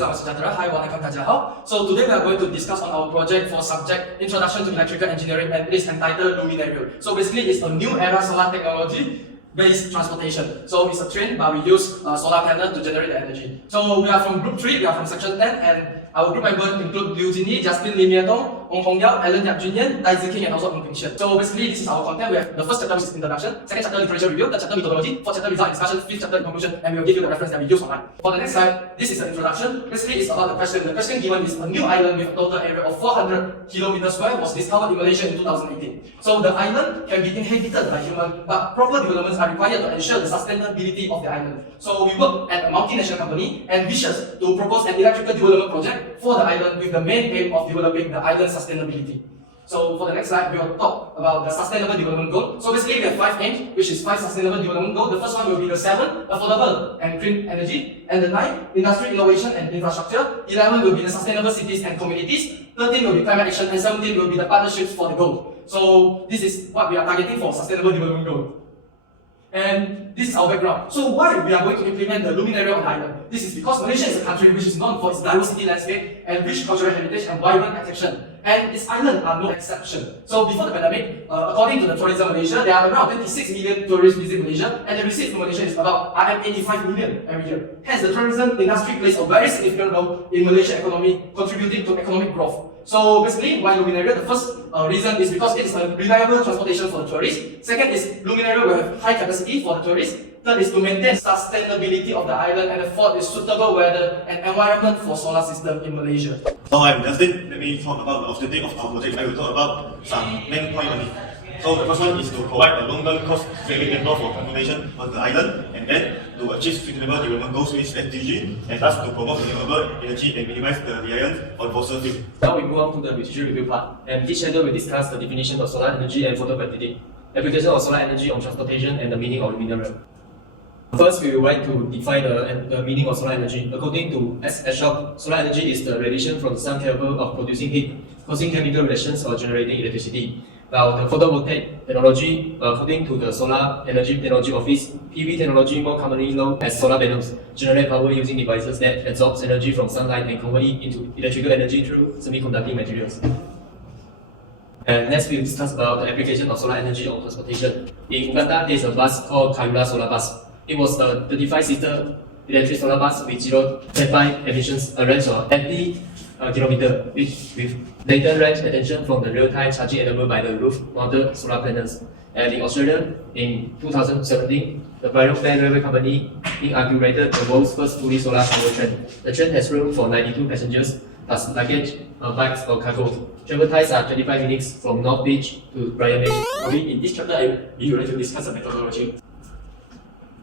Selamat sejahtera. Hi, welcome, 大家好. So today we are going to discuss on our project for subject Introduction to Electrical Engineering, and it is entitled Luminarail. So basically, it's a new era solar technology based transportation. So it's a train, but we use solar panel to generate the energy. So we are from group 3, we are from section 10, and our group members include Liu Jinyi, Justin Lim Yetong, Ong Hong Yao, Alan Yap Junyan, Dai Ziking, and also Ng Ping Xian. So basically, this is our content. We have the first chapter, which is introduction, second chapter literature review, third chapter methodology, fourth chapter result and discussion, fifth chapter in conclusion, and we will give you the reference that we use online. For the next slide, this is an introduction. Basically, it's about the question. The question given is a new island with a total area of 400 kilometers square was discovered in Malaysia in 2018. So the island can be inhabited by humans, but proper developments are required to ensure the sustainability of the island. So we work at a multinational company and wishes to propose an electrical development project for the island with the main aim of developing the island's sustainability. So for the next slide, we will talk about the sustainable development goal. So basically, we have 5 aims, which is 5 sustainable development goals. The first one will be the 7, affordable and clean energy, and the 9, industry innovation and infrastructure. 11 will be the sustainable cities and communities. 13 will be climate action, and 17 will be the partnerships for the goal. So this is what we are targeting for sustainable development goal. And this is our background. So why we are going to implement the Luminarail on the island? This is because Malaysia is a country which is known for its diversity landscape and rich cultural heritage and vibrant attraction. And its islands are no exception. So before the pandemic, according to the Tourism Malaysia, there are around 26 million tourists visit Malaysia, and the receipts from Malaysia is about 85 million every year. Hence, the tourism industry plays a very significant role in Malaysian economy, contributing to economic growth. So basically, why Luminarail? The first reason is because it is a reliable transportation for the tourists. Second is Luminarail will have high capacity for the tourists. Third is to maintain sustainability of the island, and the fourth is suitable weather and environment for solar system in Malaysia. So I'm Justin. Let me talk about the objective of our project. I will talk about some main points on it. So the first one is to provide a long-term cost-saving method for transportation on the island, and then to achieve sustainable development goals with SDG, and thus to promote renewable energy and minimize the reliance on fossil fuels. Now we move on to the literature review part, and each chapter will discuss the definition of solar energy and photovoltaic, application of solar energy on transportation, and the meaning of Luminarail. First, we will like to define the meaning of solar energy. According to S. Ashok, solar energy is the radiation from the sun capable of producing heat, causing chemical reactions or generating electricity. While the photovoltaic technology, according to the Solar Energy Technology Office, PV technology, more commonly known as solar panels, generate power using devices that absorbs energy from sunlight and convert it into electrical energy through semiconducting materials. And next, we'll discuss about the application of solar energy on transportation. In Uganda, there is a bus called Kayula Solar Bus. It was a 35-seater electric solar bus with zero tailpipe emissions, a range of 80 km, with latent range attention from the real-time charging enabled by the roof-mounted solar panels. And in Australia, in 2017, the Brisbane Railway Company inaugurated the world's first fully solar powered train. The train has room for 92 passengers, plus luggage, bags or cargo. Travel times are 25 minutes from North Beach to Briar Beach. In this chapter, we would like to discuss the methodology.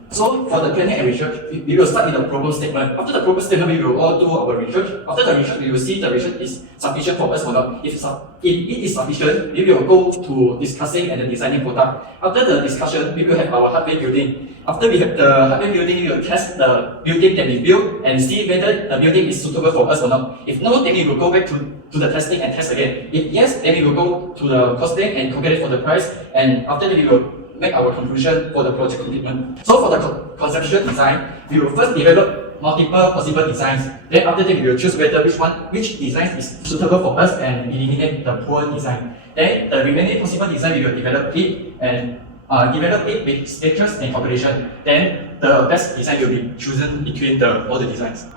So for the planning and research, we will start with the problem statement. After the problem statement, we will all do our research. After the research, we will see the research is sufficient for us or not. If it is sufficient, we will go to discussing and designing product. After the discussion, we will have our hardware building. After we have the hardware building, we will test the building that we built and see whether the building is suitable for us or not. If no, then we will go back to the testing and test again. If yes, then we will go to the costing and calculate for the price. And after that, we will make our conclusion for the project commitment. So for the conceptual design, we will first develop multiple possible designs. Then after that, we will choose whether which design is suitable for us and eliminate the poor design. Then the remaining possible design, we will develop it and develop it with sketches and calculation. Then the best design will be chosen between all the designs.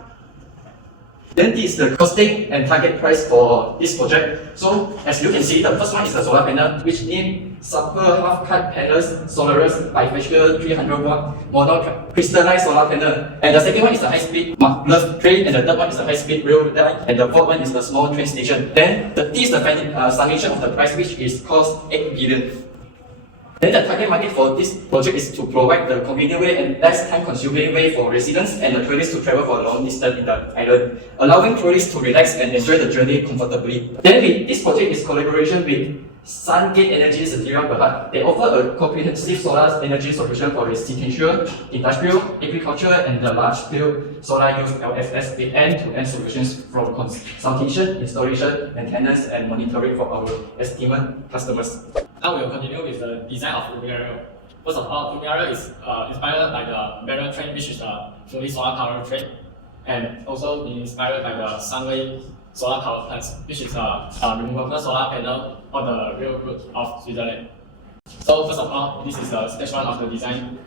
Then this is the costing and target price for this project. So as you can see, the first one is the solar panel, which named Super Half-Cut Panels Solaris bifacial 300 watt mono crystallized solar panel. And the second one is the high-speed maglev train, and the third one is the high-speed rail line, and the fourth one is the small train station. Then this is the summation of the price, which is cost 8 billion. Then the target market for this project is to provide the convenient way and less time-consuming way for residents and the tourists to travel for a long distance in the island, allowing tourists to relax and enjoy the journey comfortably. Then this project is collaboration with Sungate Energy Sdn Bhd. They offer a comprehensive solar energy solution for residential, industrial, agriculture, and the large-scale solar use LFS with end-to-end solutions from consultation, installation, maintenance, and monitoring for our estimate customers. Now we will continue with the design of Luminarail. First of all, Luminarail is inspired by the barrel train, which is a fully solar powered train. and also inspired by the Sunway solar power plants, which is a removable solar panel on the railroad of Switzerland. So first of all, this is the stage one of the design.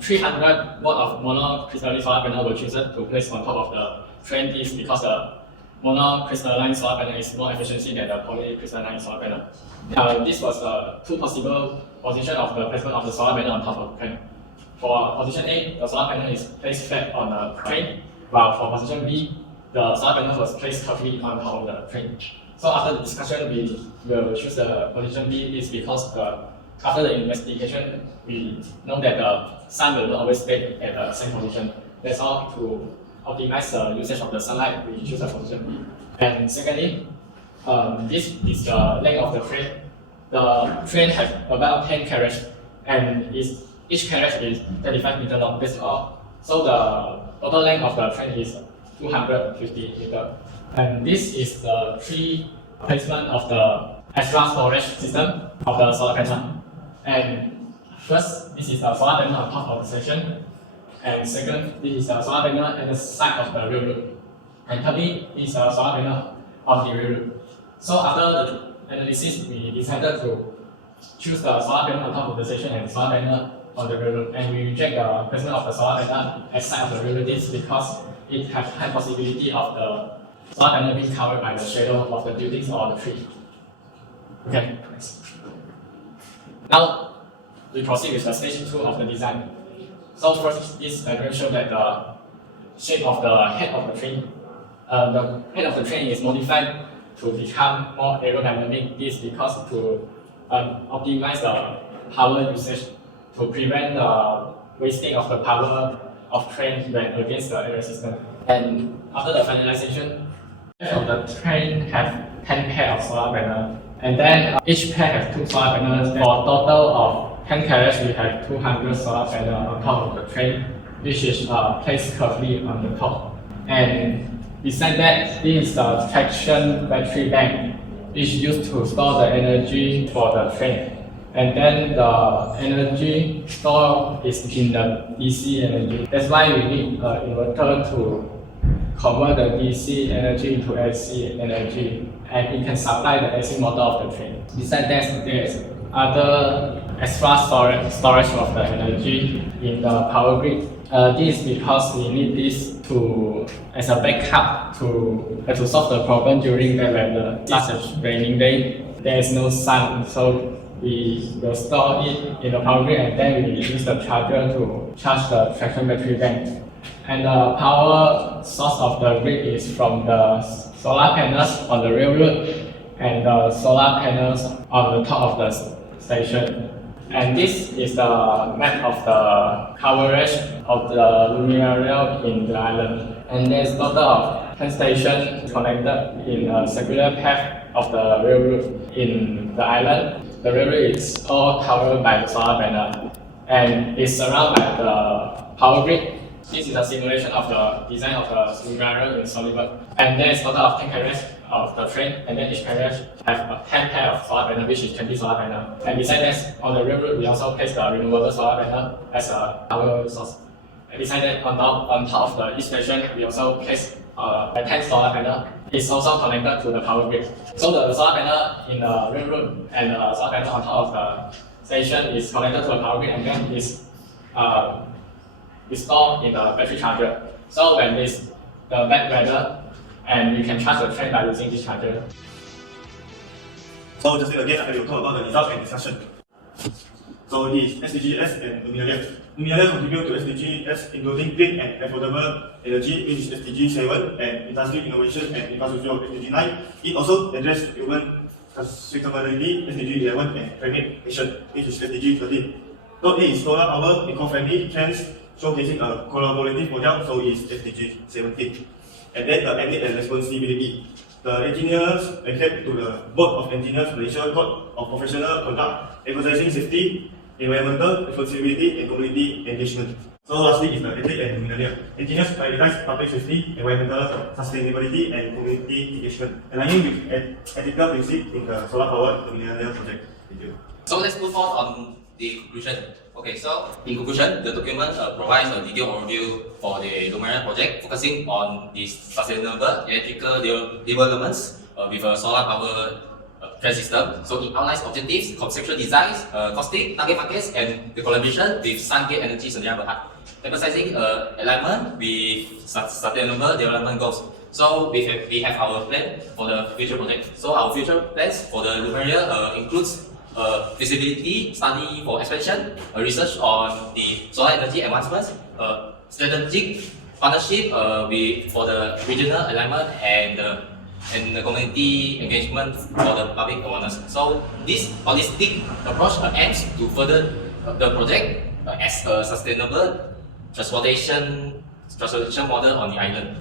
300 watt of monocrystalline solar panel were chosen to place on top of the train. This because the monocrystalline solar panel is more efficiency than the polycrystalline solar panel. This was two possible position of the placement of the solar panel on top of the train. For position A, the solar panel is placed flat on the train, while for position B, the solar panel was placed curvely on top of the train. So after the discussion, we will choose the position B is because after the investigation, we know that the sun will not always stay at the same position. That's all. To optimize the usage of the sunlight, we choose the position B. And secondly, this is the length of the train. The train has about 10 carriages, and each carriage is 35 meters long. That's all. So the total length of the train is 250 meters. And this is the three placement of the extra storage system of the solar panel. And first, this is the solar panel on top of the station. And second, this is the solar panel at the side of the railroad. And thirdly, this is the solar panel on the railroad. So after the analysis, we decided to choose the solar panel on top of the station and solar panel on the railroad. And we reject the placement of the solar panel at the side of the railroad because it has high possibility of the solar panel being covered by the shadow of the buildings or the tree. Okay, next. Now, we proceed with the stage 2 of the design. So first, this diagram shows that the shape of the head of the train. The head of the train is modified to become more aerodynamic. This is because to optimize the power usage to prevent the wasting of the power of train when against the air system. And after the finalization, each of the train have 10 pairs of solar panels, and then each pair has 2 solar panels. For a total of 10 carriages, we have 200 solar panels on top of the train, which is placed curvely on the top. And beside that, this is the traction battery bank, which is used to store the energy for the train. And then the energy stored is in the DC energy. That's why we need an inverter to convert the DC energy into AC energy, and it can supply the AC motor of the train. Besides that, there is other extra storage of the energy in the power grid. This is because we need this as a backup to solve the problem during bad weather, such as raining day. There is no sun, so we will store it in the power grid, and then we use the charger to charge the traction battery bank. And the power source of the grid is from the solar panels on the railroad and the solar panels on the top of the station. And this is the map of the coverage of the Luminarail in the island. And there is a total of 10 stations connected in a circular path of the railroad in the island. The railroad is all covered by the solar panel and is surrounded by the power grid. This is a simulation of the design of the Luminarail in SolidWorks. And there is a total of 10 carriages of the train, and then each carriage have 10 pair of solar panel, which is 20 solar panel. And beside that, on the railroad, we also place the removable solar panel as a power source. And beside that, on top of each station, we also place a 10 solar panel. It's also connected to the power grid. So the solar panel in the railroad and the solar panel on top of the station is connected to the power grid, and then is stored in the battery charger. So when it's the bad weather, and you can charge the train by using this charger. So just again, I will talk about the results and discussion. So this SDGs and Luminarail. Luminarail contribute to SDGs including clean and affordable energy, which is SDG 7, and industrial innovation and infrastructure of SDG 9. It also addresses human sustainability, SDG 11, and climate action, which is SDG 13. So it is solar power, eco-friendly trends, showcasing a collaborative model, so it's SDG 17. And then the ethics and responsibility. The engineers adhere to the Board of Engineers Malaysia Code of Professional Conduct, emphasizing safety, environmental responsibility, and community engagement. So lastly is the ethics and Luminarail. Engineers prioritize public safety, environmental sustainability, and community engagement, aligning with ethical principles in the solar power Luminarail project. Thank you. So let's move on the conclusion. Okay, so in conclusion, the document provides a detailed overview for the Luminarail project, focusing on the sustainable electrical developments with a solar power trend system. So it outlines objectives, conceptual designs, costing, target markets, and the collaboration with Sungate Energy Sdn Bhd, emphasizing alignment with sustainable development goals. So we have our plan for the future project. So our future plans for the Luminarail includes feasibility study for expansion, research on the solar energy advancements, strategic partnership for the regional alignment and the community engagement for the public awareness. So this holistic approach aims to further the project as a sustainable transportation model on the island.